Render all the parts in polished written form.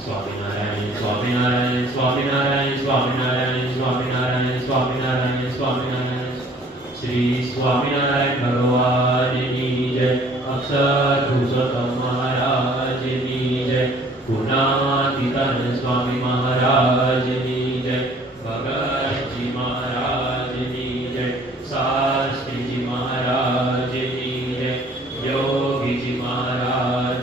સ્વામિનારાયણ સ્વામિનારાયણ સ્વામિનારાયણ સ્વામિનારાયણ સ્વામિનારાયણ સ્વામિનારાયણ સ્વામિનારાયણ. શ્રી સ્વામિનારાયણ ભગવાનની જય. અક્ષર પુરુષોત્તમ મહારાજની જય. ગુણાતીતન સ્વામી મહારાજની જય. ભગતજી મહારાજની જય. શાસ્ત્રીજી મહારાજની જય. યોગીજી મહારાજ.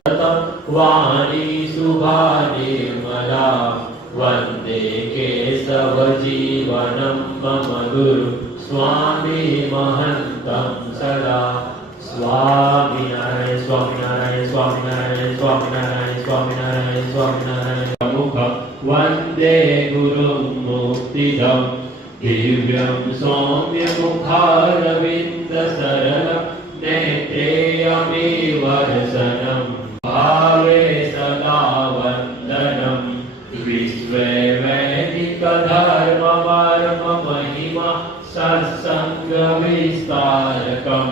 વાણી શુભા નિર્મલા વંદે કેશવજીવનમ મમ ગુરુ સ્વામી મહંતમ સદા. સ્વામિનારાયણ સ્વામિનારાયણ સ્વામિનારાયણ સ્વામિનારાયણ સ્વામિનારાયણ સ્વામિનારાયણ. મુખમ વંદે ગુરુમ મુક્તિદમ દિવ્યમ સૌમ્ય મુખારવિંદ સરલમ નેત્રેયમેવ દર્શનમ. ભાવે સદા વંદનમ વિશ્વે વૈદિક ધર્મ વર્મ મહિમા સત્સંગ વિસ્તારકમ.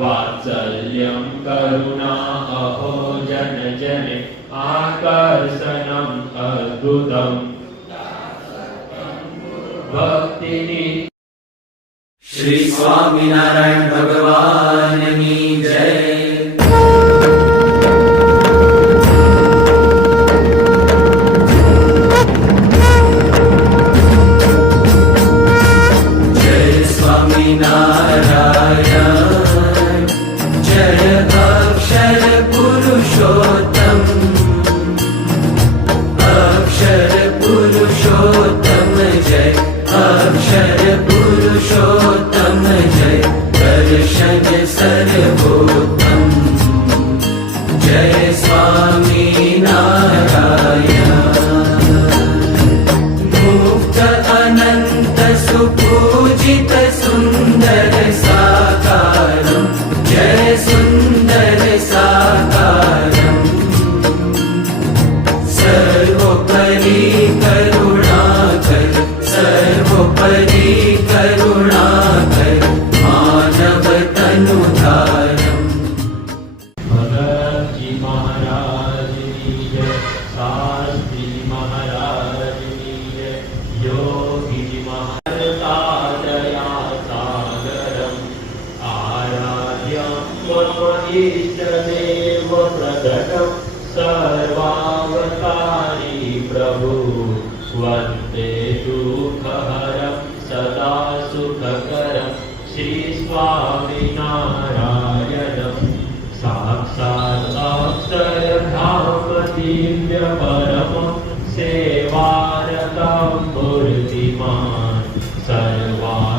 વાત્સલ્યમ કરુણા અહો જન જને આકર્ષણમ અદ્ભુતમ. ભક્તિની. શ્રી સ્વામિનારાયણ ભગવાનની જય. સર્વાવતારી પ્રભુ વંદે દુઃખહરં સદા સુખકરં શ્રી સ્વામિનારાયણં. સાક્ષાત અક્ષરધામ દિવ્ય પરમ સેવારતં મૂર્તિમાન સર્વા.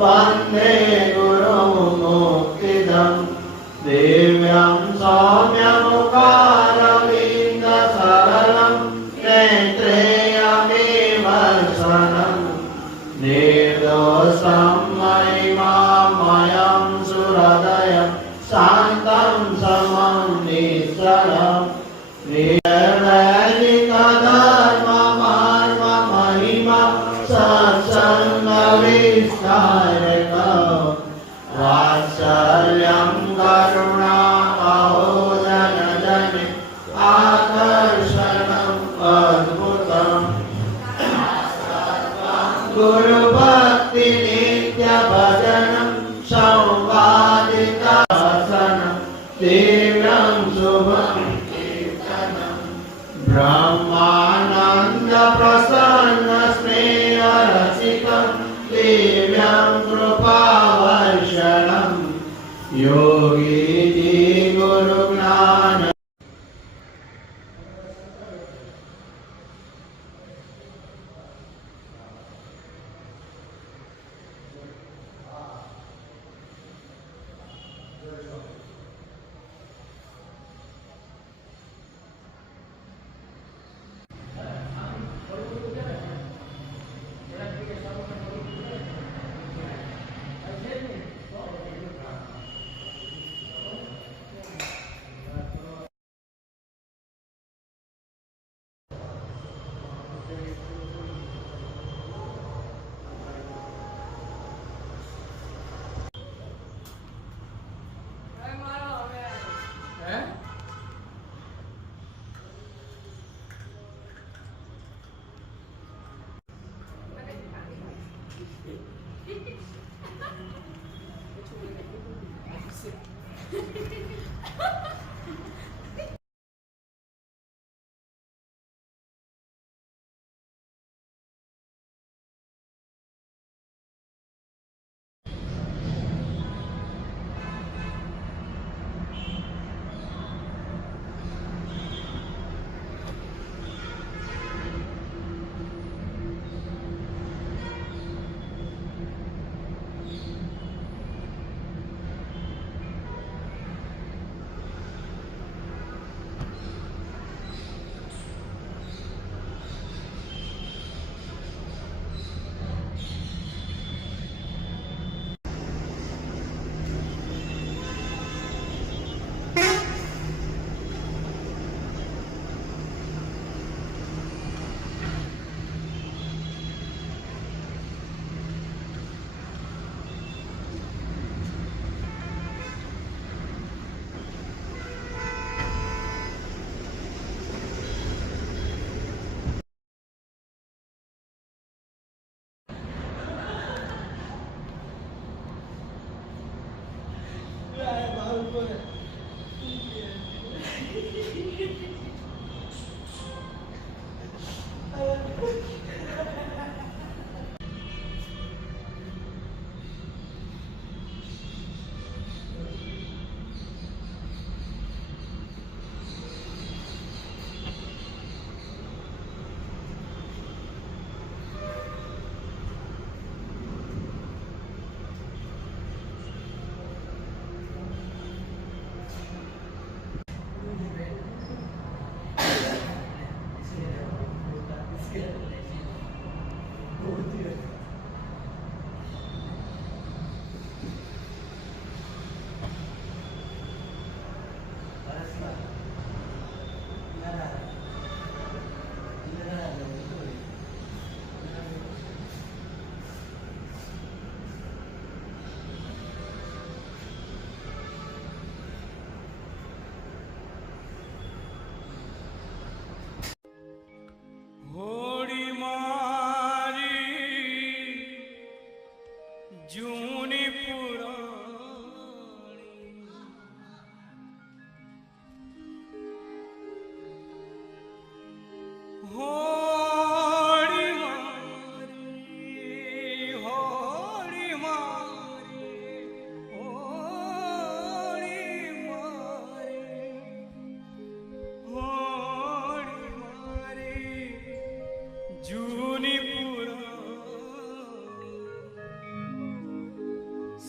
वन्दे गुरुमुक्तिदम् दिव्यं सौम्यमुखारविन्दसरलं नेत्रेयमेवर्षणम् निर्दोषं महिमामयं सुहृदयं शान्तं समं निश्चलम् निर्वैदिकधर्ममर्ममहिमा सत्सङ्गविस्तारकम् वात्सल्यं करुणामहो जनजने आकर्षणम् अद्भुतम् गुरुभक्ति नित्यभजनं संवादितासनं तीव्रं शुभं कीर्तनं ब्रह्मानन्द प्रसन्न स्नेहरसिकं दिव्यं कृपावर्षणं योगीति गुरुज्ञान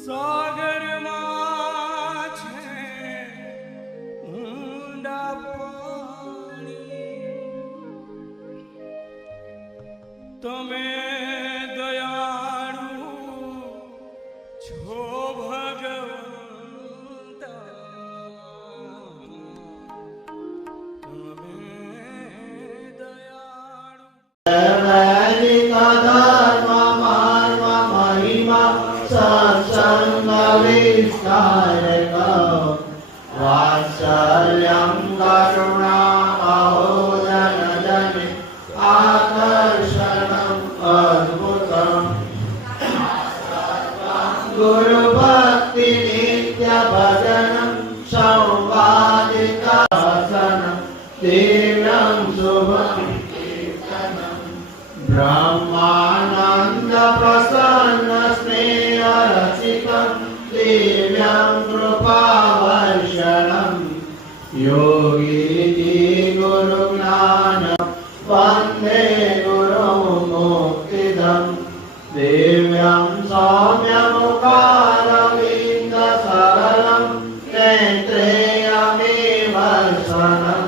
સાગરમાં છે ઊંડા પાણી, તમે દયાળુ છો ભગવંતા, તમે દયાળુ. વૈદિકા ધર્મ માર્ગ મહિમા સત્સંગ વિસ્તારક વાત્સલ્યમ કરુણા અહોદન જન આકર્ષણમ અદ્ભુતમ ગુરુ ભક્તિ નિત્ય ભજનમ સંવાદિકાસનમ દિવ્યમ શુભમ બ્રહ્માનંદ પ્રસન્ન સ્નેહ રસિકમ દિવ્યમ કૃપાવર્ષણમ યોગી ગુરુ જ્ઞાન વંદે ગુરુ મુક્તિદમ દિવ્યમ સૌમ્યમુખારવિંદ સરલમ નેત્રેયમેવર્ષણમ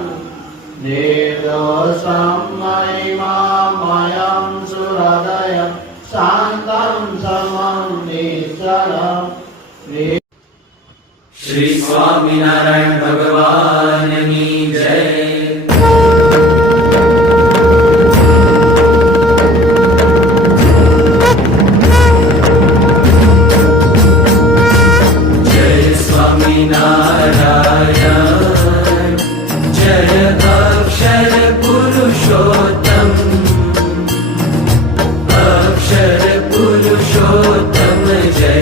निर्दोषं महिमामयं सुहृदयं शान्तं समं निश्चलम्. श्री स्वामिनारायण भगवान की जय. जय स्वामिनारायण, जय अक्षर पुरुषोत्तम, अक्षर पुरुषोत्तम जय,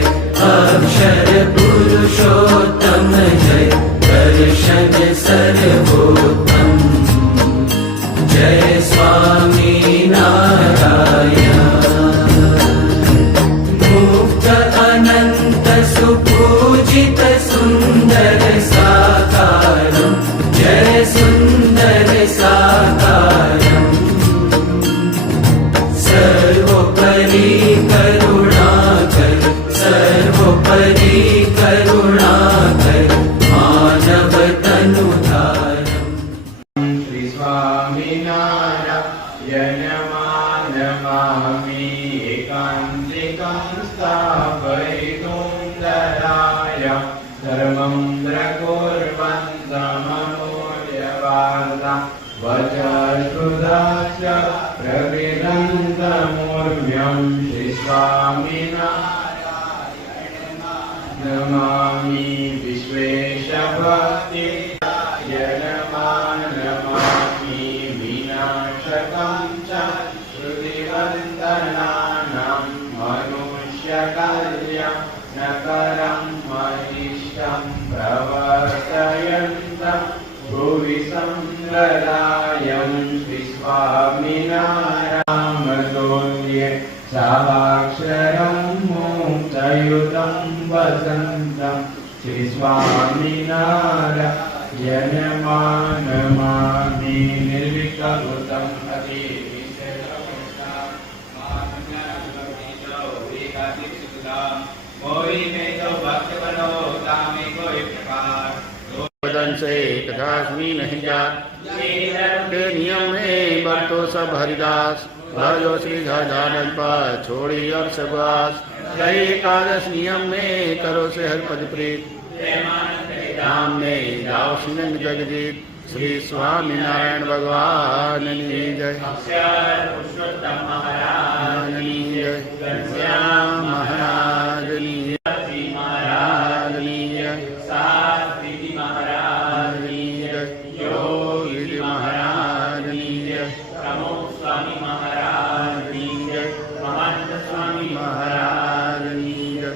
अक्षर पुरुषोत्तम जय, दर्शन सर्वोत्तम जय स्वामिनारायण. मुक्त अनंत सुपूजित सुंदर साकारम जय सुंदर साकारम. सर्वोपरि करुणाकर, सर्वोपरि करुणाकर, मानव तनुधारम. श्री स्वामिनारायण नमामि एकान्तिकं स्थापयितुं दराय धर्मं प्रकुर्वन्तममूल्यवादा वचश्रुताश्च प्रविदन्तमूर्म्यं श्री स्वामिनारायण नमामि विश्वेशभक्ति नमामि विनाशकं च श्रुतिवन्दनानां मनुष्यकल्याणकरं महिष्टं प्रवर्तयन्तं भुवि सम्प्रदायं श्री स्वामिनारायणमतोल्ये साक्षरं मुक्तयुतं वसन्तं श्री स्वामिनारायण नमामि निर्विकल्पं बदन से कदास्मी नहीं जात के नियम में बरतो सब हरिदास भजो श्री धन पर छोड़ी और सबवास जय एकादश नियम में करो से हर पद प्रीत नाम में जाओ सिंह जगजीत श्री स्वामीनारायण भगवान की जय. महाराज की जय. महाराज की जय. योगी महाराज की जय. स्वामी महाराज की जय. महंत स्वामी महाराज की जय.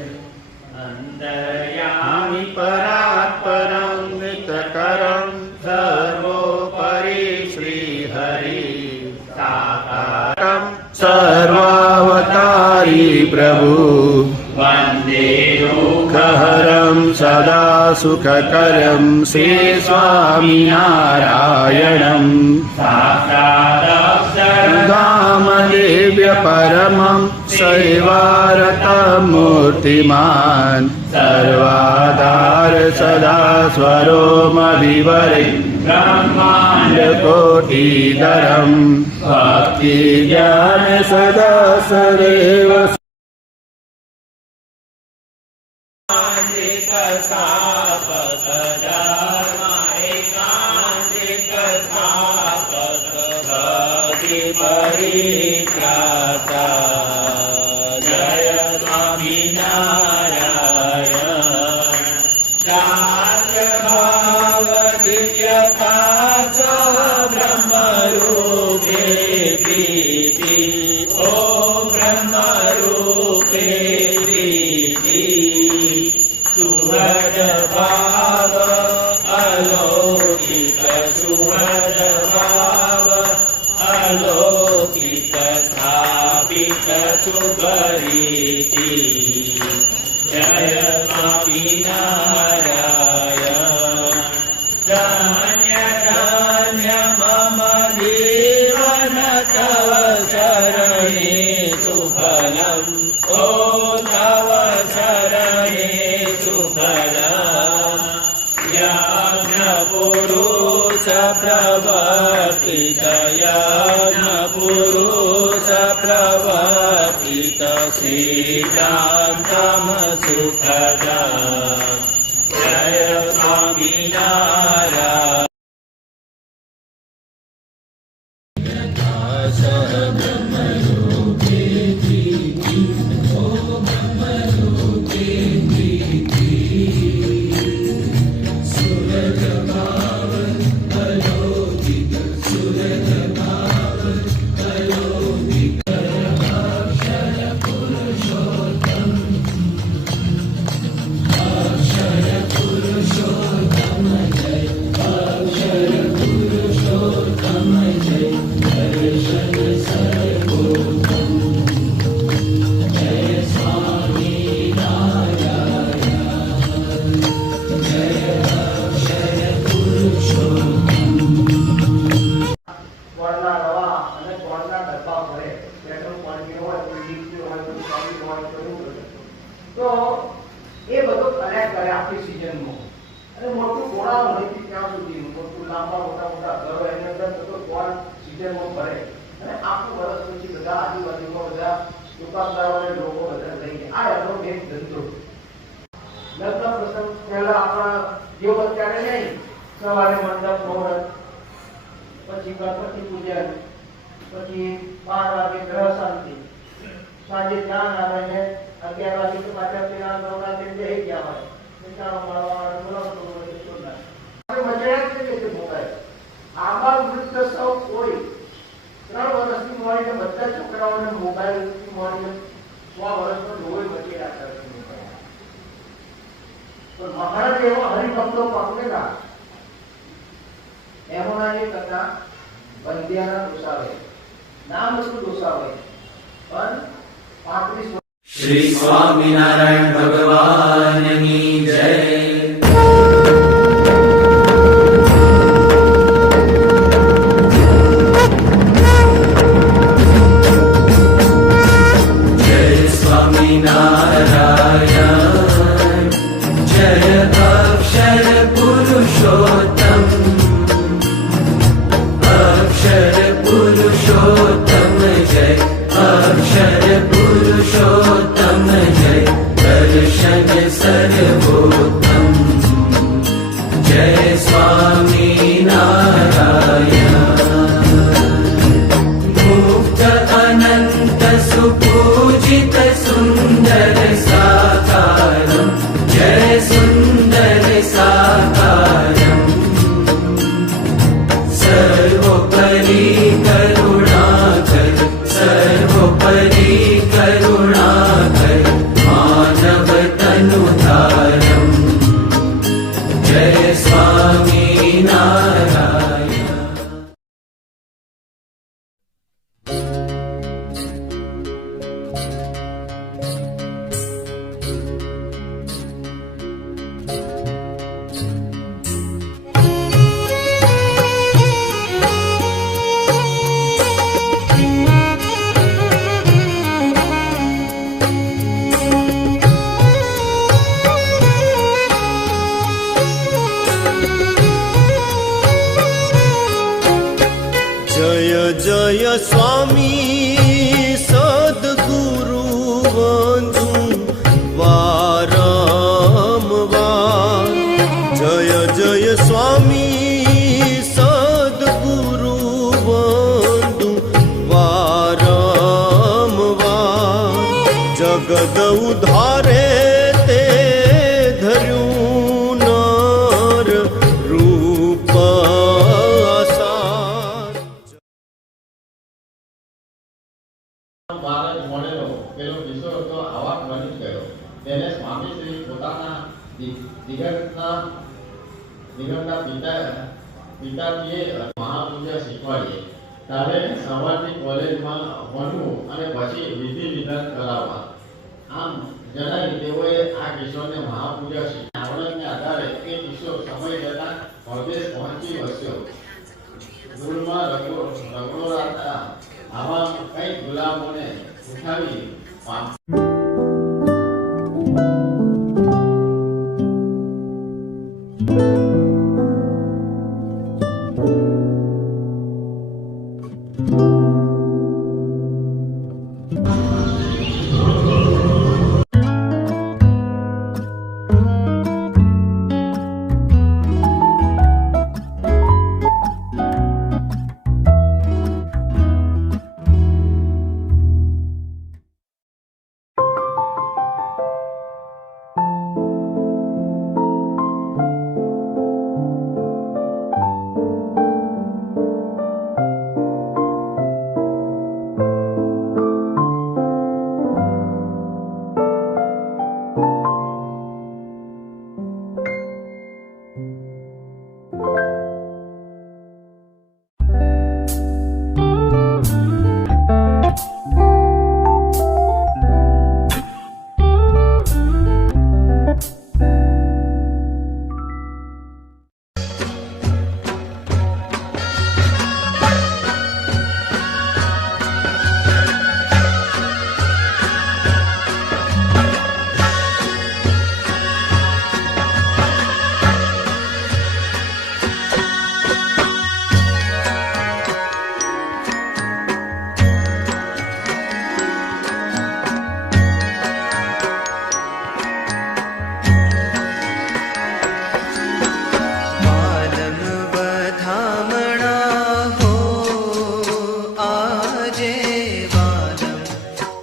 अंतर्यामी परात्परं नित्यकरं सर्वोपरि श्री हरि साकारं सर्वावतारी प्रभु वन्दे दुःखहरं सदा सुखकरं श्री स्वामिनारायणं साक्षादक्षरं धाम दिव्य परमं शैवारतमूर्तिमान् सर्वाधार सदा स्वरोमविवरे ब्रह्माण्डकोटिधरम् भक्तिज्ञान सदा सदैव सुगरीति जय स्वामिनारायण धन्य धन्य मम जीवन तव शरणे सुफलम् ओ तव शरणे सुफलम् यज्ञपुरुष प्रवर्तित यज्ञपुरुष प्रवर्तित श्रीकान्तम सुखदा जय स्वामिनारायण તો એ બધું કલેક્ટ કરે આપણી સિઝનમાં અને મોટું ગોળા હોય ત્યાં સુધી મોટું લાંબા મોટા ઘરો એની અંદર બધું ગોળ સિઝનમાં ભરે અને આખું વર્ષ પછી બધા આજુબાજુમાં બધા દુકાનદારો અને લોકો બધા લઈ ગયા. આ એનો એક ધંધો. લગ્ન પ્રસંગ પહેલા આપણા જેવો અત્યારે નહીં, સવારે મંડપ મુહૂર્ત, પછી ગણપતિ પૂજન, પછી 12 વાગે ગ્રહ શાંતિ, સાંજે જ્ઞાન આવે ને 11 વાગે તો પાછા પેલા નવરાત્રી બેસી ગયા હોય નિશાળો મારવા બોલાવતો હોય છોડના મજાક છે કે મોબાઈલ આંબા વૃદ્ધ સૌ કોઈ 3 વર્ષની મોડીને બધા છોકરાઓને મોબાઈલની મોડીને 100 વર્ષનો ડોળ બચી રાખતા છે. પણ મહારાજ એવો હરિભક્તો પકડેલા એમોના એ કરતા બંધ્યાના દોષાવે નામ શું દોષાવે પણ 35 श्री स्वामिनारायण भगवान की जय। जय स्वामिनारायण जय अक्षर पुरुषोत्तम अक्षर पुरुषोत्तम जय अक्षर पुरुषोत्तम जय दर्शन सर्वोत्तम जय स्वामी नारायण मुक्त अनंत सुपूजित सुंदर साकारम जय सुंदर साकारम सर्वोपरि करुणाकर सर्वोपरि करुणाकर मानव तनुधारम સ્વામી સદગુરુ વંદુ વારંવાર. જય જય સ્વામી સદગુરુ વંદુ વારંવાર. જગદ ઉધારે તે ધર્યું નર રૂપ આસાર. બાળક મળેલો પેલો કિશોર તો આવા બની ગયો. તેને સ્વામીશ્રી પોતાના દિગંતના પિતાજીએ મહાપૂજા શીખવાડીએ. ત્યારે સવારથી કોલેજમાં ભણવું અને પછી વિધિ વિધાન કરાવવા. આમ જણાવી તેઓએ આ કિશોરને મહાપૂજા શીખી. આવડતને આધારે એ કિશોર સમય જતાં પરદેશ પહોંચી વસ્યો. દૂરમાં રગડો રાખતા આવા કઈ ગુલામોને ઉઠાવી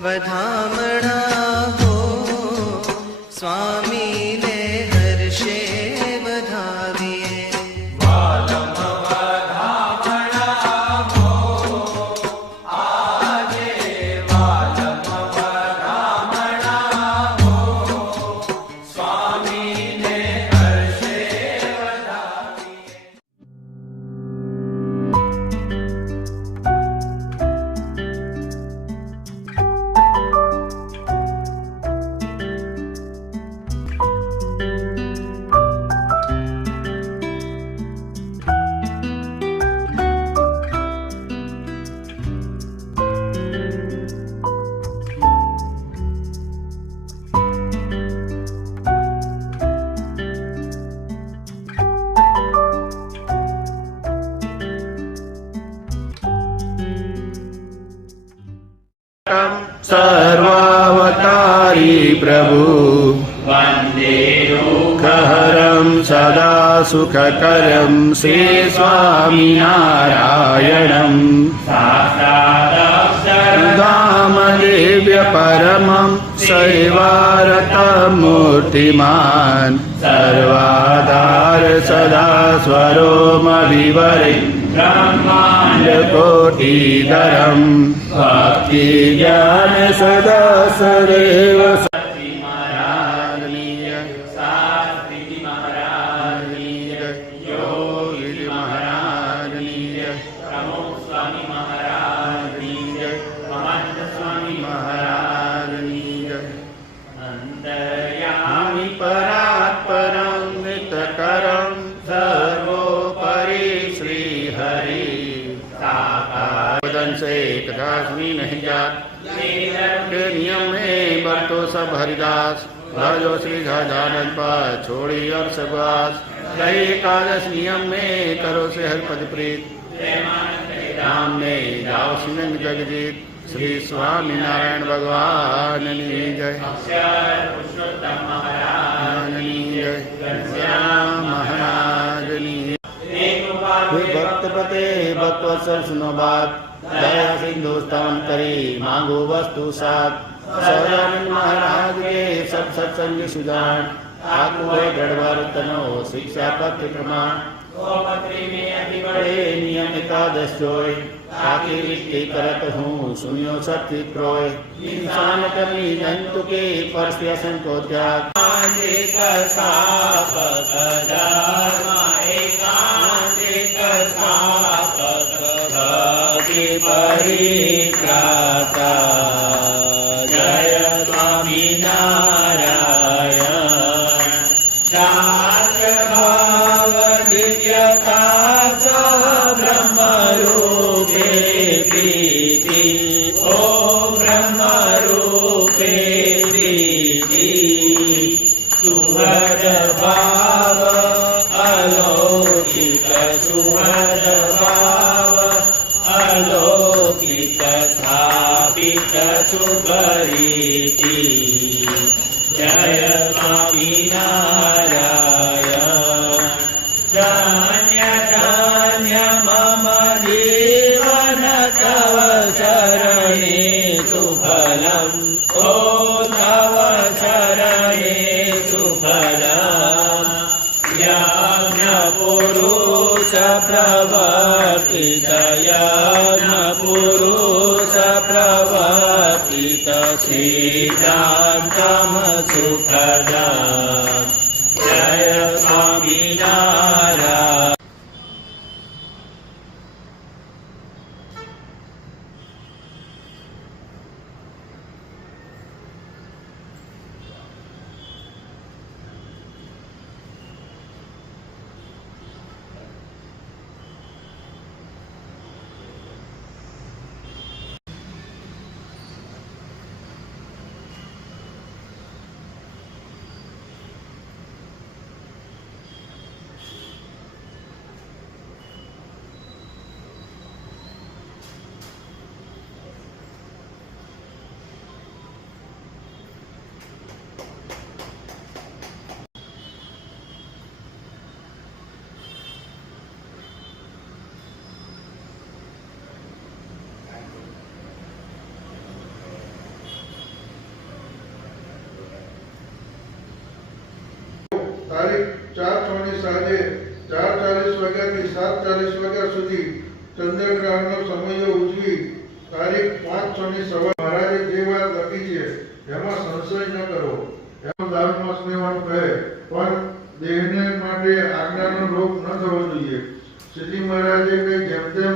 વધામણા હો સ્વામીને હર્ષે વધાવીએ. सर्वावतारी प्रभु वन्दे दुःखहरं सदा सुखकरं श्री स्वामिनारायणं धामदिव्य परमं शैवारतमूर्तिमान् सर्वाधार सदा स्वरोमविवरे ब्रह्माण्डकोटिधरं भक्ति ज्ञान सदा सदैव महाराजनीय शास्त्री महाराजनीय योगी महाराजनीय प्रमुख स्वामी महाराजनीय महंत स्वामी महाराजनीय अंतर्यामी परात्परं नितकरं सर्वोपरि श्री हरि बदन से कदास्मी नहीं जात के नियम में बरतो सब हरिदास राजो श्री झानन पर छोड़ी और सगवास रही एकादश नियम में करो से हर पद प्रीत રામ ને જાઓ સિંહ જગજીત શ્રી સ્વામિનારાયણ ભગવાનની જય અક્ષર પુરુષોત્તમ મહારાજની જય ઘનશ્યામ મહારાજની ભક્તપતે ભક્તવત્સલ સુનો બાત દયા સિંધુ સ્તવન કરી માંગો વસ્તુ સાત સહજાનંદ મહારાજ के सब सत्संग सुजान ठाकुर गढ़वर तनो शिक्षा पत्र प्रमाण बड़े नियम एकादश जोय आके वित्ती करत हूँ सुनियो सत्य क्रोय इंसान करनी जंतु के परस्य संको त्याग परित्राता जय स्वामी नारायण शास्त्र भाव दिव्यता ब्रह्म रूपे प्रीति ओ ब्रह्म रूपे प्रीति सुहृद भाव अलौकिक सुहृद भाव अलौकिक स्थापित सुभरीति जय स्वामी नारायण धन्य धन्य मम जीवन तव शरणे सुफलम् ओ तव शरणे सुफलम् यज्ञ पुरुष प्रवर्तित यज्ञ पुरुष प्रवर्तित सिद्धान्तम सुखदम् जय स्वामी नारायण તારીખ 4/6 સાંજે 4:40 વાગ્યાથી 7:40 વાગ્યા સુધી ચંદ્રગ્રહણનો સમય ઉજવી તારીખ 5/6 સવારે મહારાજે જે વાત લખી છે એમાં સંશય ન કરો. એમ દારૂમાં સ્નેહવાનું કહે પણ દેહને માટે આજ્ઞાનો લોપ ન થવો જોઈએ. શ્રીજી મહારાજે કઈ જેમ તેમ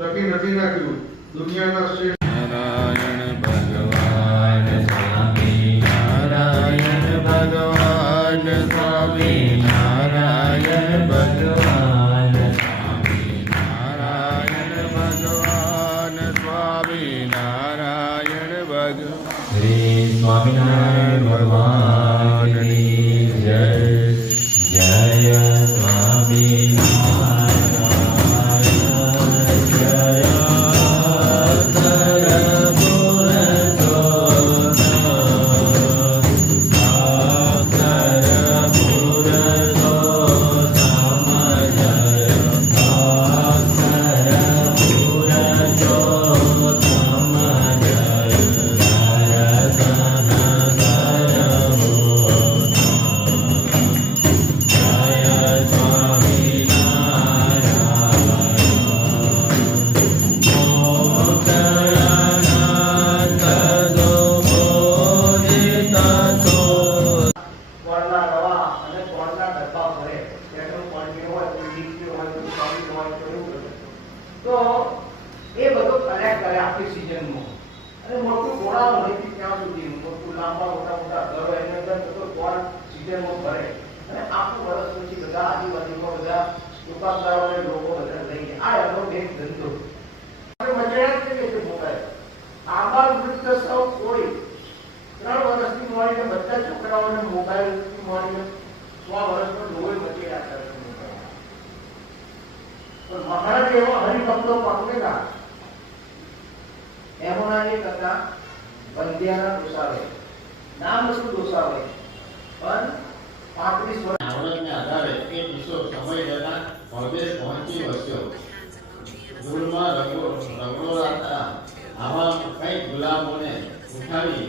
લખી નથી નાખ્યું. દુનિયાના શ્રેષ્ઠ નારાયણ ભગવાન સ્વામી નારાયણ ભગવાન સ્વામી નારાયણ ભગવાન સ્વામી નારાયણ ભગવાન સ્વામી નારાયણ ભગવાન શ્રી સ્વામિનારાયણ ભગવાનની જય જય સ્વામિનારાયણ જય ગોળના રવા અને ગોળના ડબ્બા ભરે પેટ્રોલ પાણી હોય તો ડીઝલ હોય તો સોલિડ હોય તો એવું બધું. તો એ બધું કલેક્ટ કરે આખી સિઝનમાં અને મોટું ગોળા હોયથી ત્યાં સુધી મોટું લાંબા મોટા મોટા ઘરો એની અંદર બધું ગોળ સિઝનમાં ભરે અને આખું વર્ષ પછી બધા આજુબાજુમાં બધા દુકાનદારો અને લોકો બધા લઈ જાય. આ એમનો એક ધંધો મજાક છે કે મોબાઈલ આંબા વૃદ્ધ સૌ કોઈ 3 વર્ષથી મળીને બધા છોકરાઓને મોબાઈલથી મળીને 100 વર્ષનો ડોળ મચી રાખતા છે. પણ મહારાજ એવો હરિભક્તો પકડેલા એમાં એક હતા બંધ્યાના દોસાવે. નામ હતું દોસાવે, પણ 35 વર્ષ આવડતને આધારે એ કિસ્સો સમય જતા પરદેશ પહોંચી વસ્યો. ધૂળમાં રગડોળાતા આવા કંઈક ગુલામોને ઉઠાવી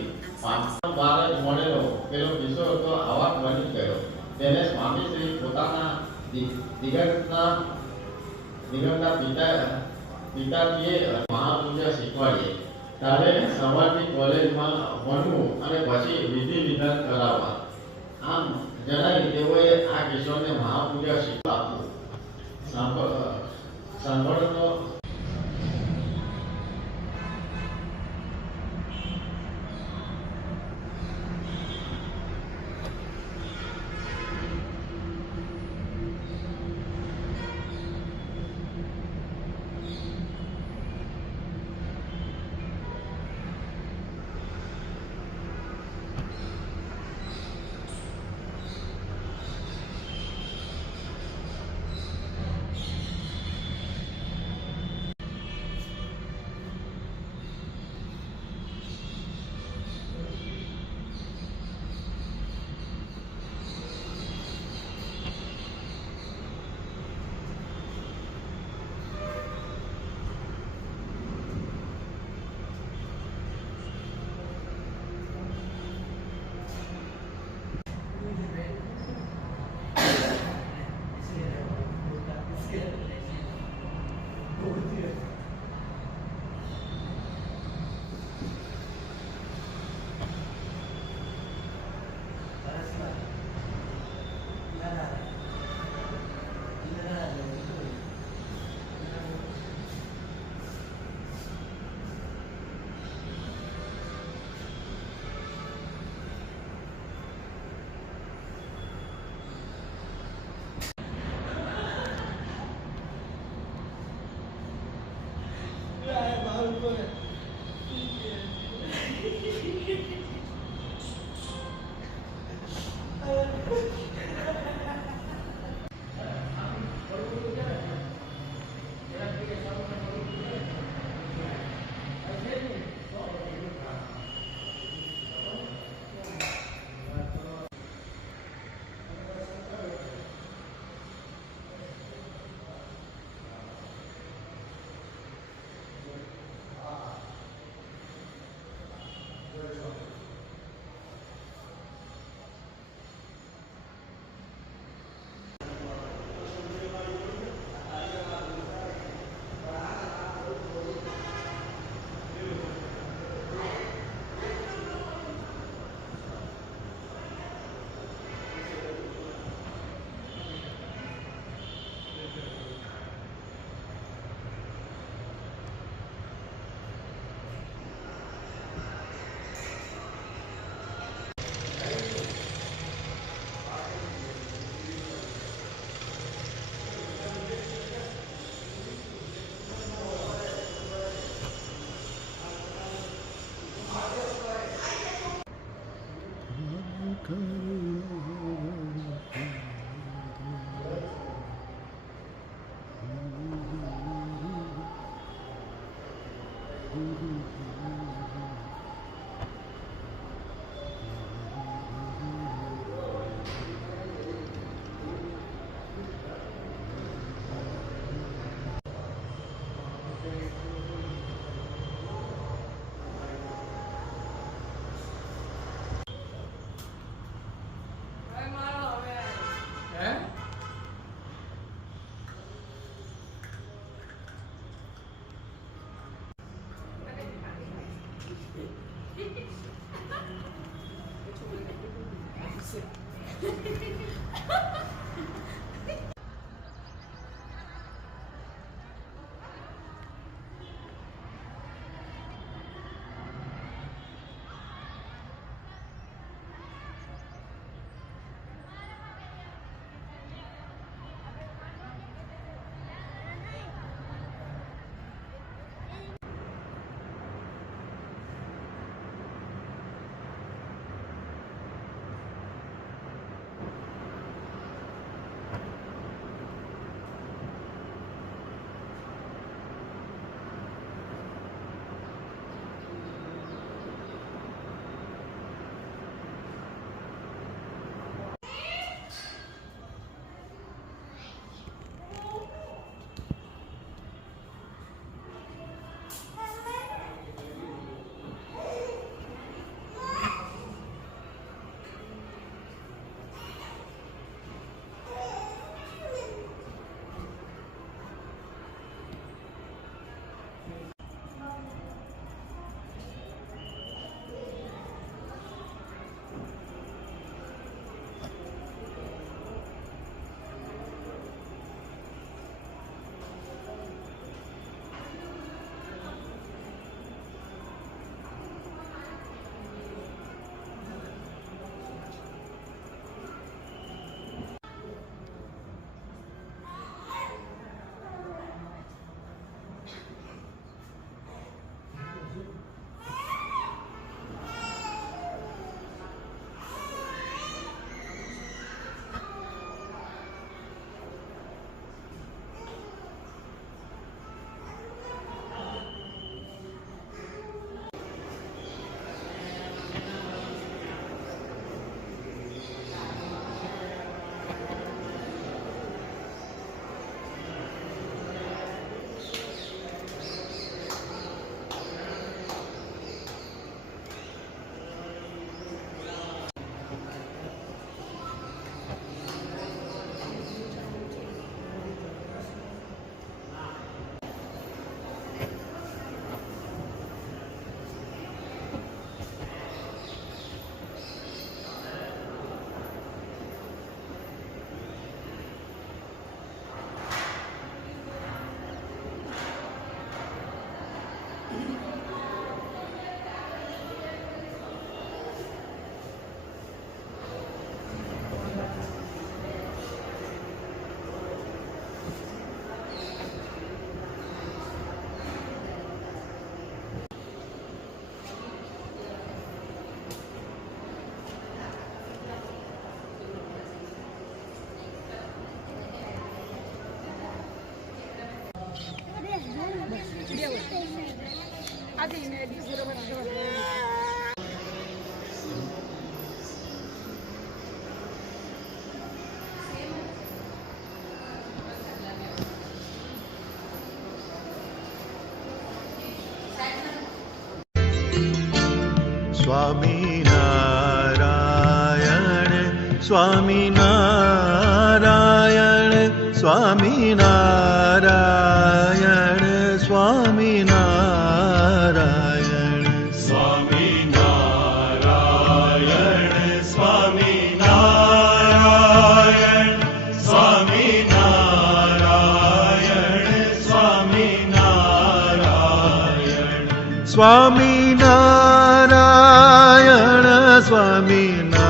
ભારત મળેલો પેલો કિસ્સો તો આવાક બની ગયો. તેને સ્વામીશ્રી પોતાના દિગંતના પિતાજીએ મહાપૂજા શીખવાડીએ. ત્યારે સવારની કોલેજમાં ભણવું અને પછી વિધિ વિધાન કરાવવા. આમ જણાવી તેઓએ આ કિશોરને મહાપૂજા શીખવા આપવું. સાંભળતો સ્વામિનારાયણ સ્વામિનારાયણ સ્વામિનારાયણ સ્વામિનારાયણ સ્વામિનારાયણ સ્વામિનારાયણ સ્વામિનારાયણ સ્વામિનારાયણ સ્વામિનારાયણ સ્વામિનારાયણ